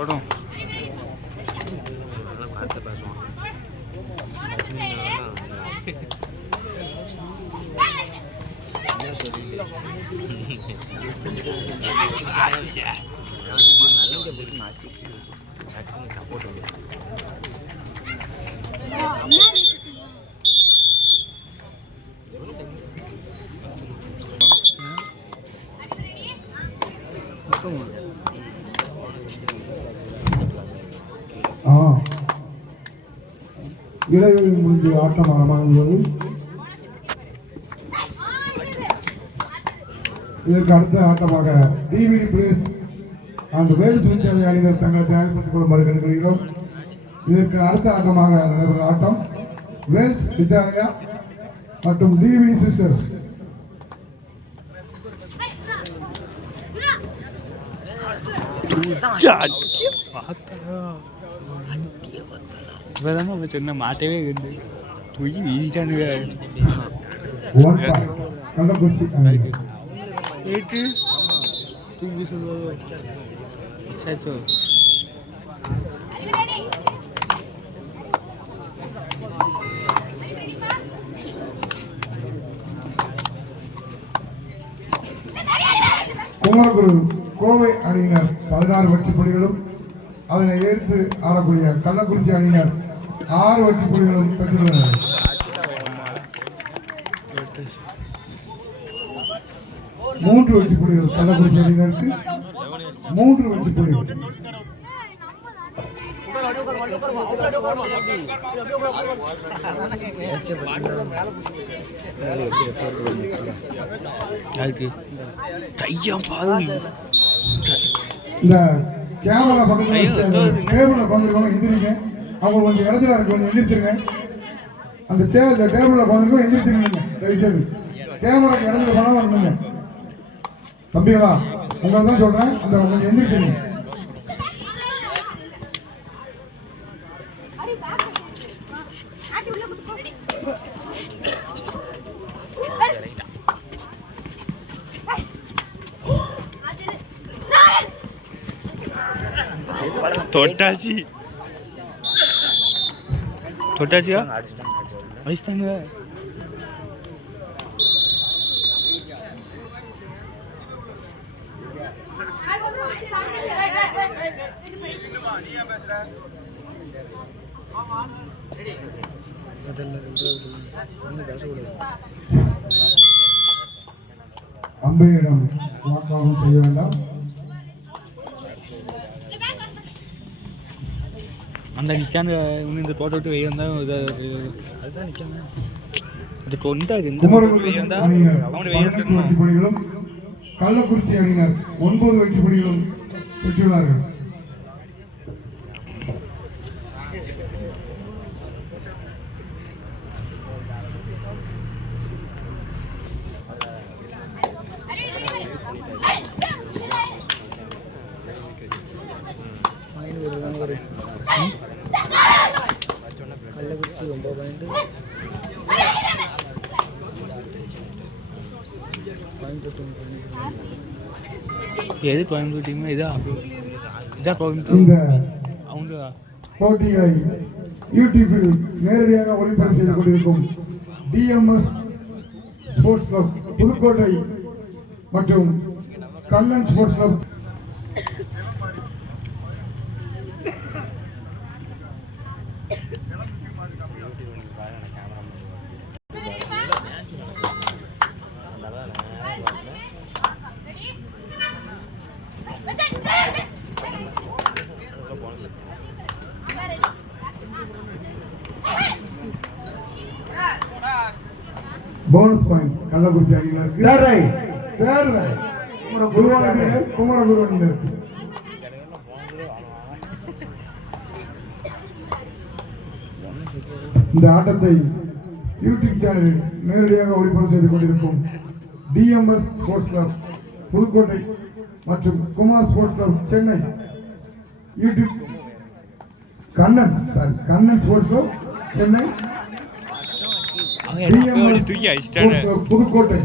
ஓடும் இடைவெளி முடிந்து ஆட்டம் ஆரம்பமாகும்போது இதற்கு அடுத்த ஆட்டமாக டிவிடி பிளேஸ் அண்ட் வேல்ஸ் விஞ்ஞான அணியினர் தங்களை தயார்படுத்திக் கொள்ளுமாறு கேட்டுக்கொள்கிறோம். இதற்கு அடுத்த ஆட்டமாக நடைபெறும் ஆட்டம் வேல்ஸ் வித்யாலயா மற்றும் டிவிடி சிஸ்டர்ஸ். இப்போதான் சொன்ன மாட்டவே கண்டு தூக்கி வீசிட்டானுங்க. கள்ளக்குறிச்சி தூக்கி சொல்லுவோம் சாச்சோ குமரகுரு கோவை அணியினர் 16 வெற்றி புள்ளிகளும் அதனை எதிர்த்து ஆடக்கூடிய கள்ளக்குறிச்சி அணியினர் 6 வெற்றி புள்ளிகளும் பெற்றுள்ளனர். மூன்று வெற்றி புள்ளிகள் கள்ளக்குறிச்சி அணியினருக்கு 3 வெற்றி புள்ளிகள். இந்த கேமரா பக்கத்தில் டேபிள்ல உட்காந்துருக்கோம், எந்திரிங்க. அவங்க கொஞ்சம் இடத்துல இருக்கு, கொஞ்சம் எந்திரிச்சிருங்க. அந்த டேபிள்ல உட்காந்துருக்கோம், எந்திரிச்சிருங்க. தயவுசெய்து கேமராக்கு இடத்துல பணம் வரணுங்க தம்பிகளா, உங்களை தான் சொல்றேன். அந்த கொஞ்சம் எந்திரிச்சிருங்க. தொட்டாச்சியா அடிச்சிட்டாங்க. அம்பையிடம் வாக்காளம் செய்ய வேண்டாம். அந்த நிற்காந்து இன்னும் இந்த தோட்ட விட்டு வெளியே வந்தால் அதுதான் நிற்காங்க. கள்ளக்குறிச்சி அணியினர் 9 வெற்றி புள்ளிகளும் பெற்றுள்ளார்கள். கள்ளக்குறிச்சி 9 பாயிண்ட், எது கோயம்புத்தூர் டீம் இதான் கோயம்புத்தூர். அவங்க போட்டியை யூடியூபில் நேரடியாக ஒளிபரப்பு செய்து கொண்டிருக்கும் டிஎம்எஸ் ஸ்போர்ட்ஸ் கிளப் புதுக்கோட்டை மற்றும் Kannan sports club bonus point Kallakurichi அணியினருக்கு. குமரகுரு அணியினருக்கு. இந்த ஆட்டத்தை யூடியூப் சேனலில் நேரடியாக ஒளிபரப்பு செய்து கொண்டிருக்கும் டிஎம்எஸ் ஸ்போர்ட்ஸ் கிளப் புதுக்கோட்டை மற்றும் Kumar sports club Chennai, YouTube Kannan sports club Chennai, TMS sports club Pudukkottai.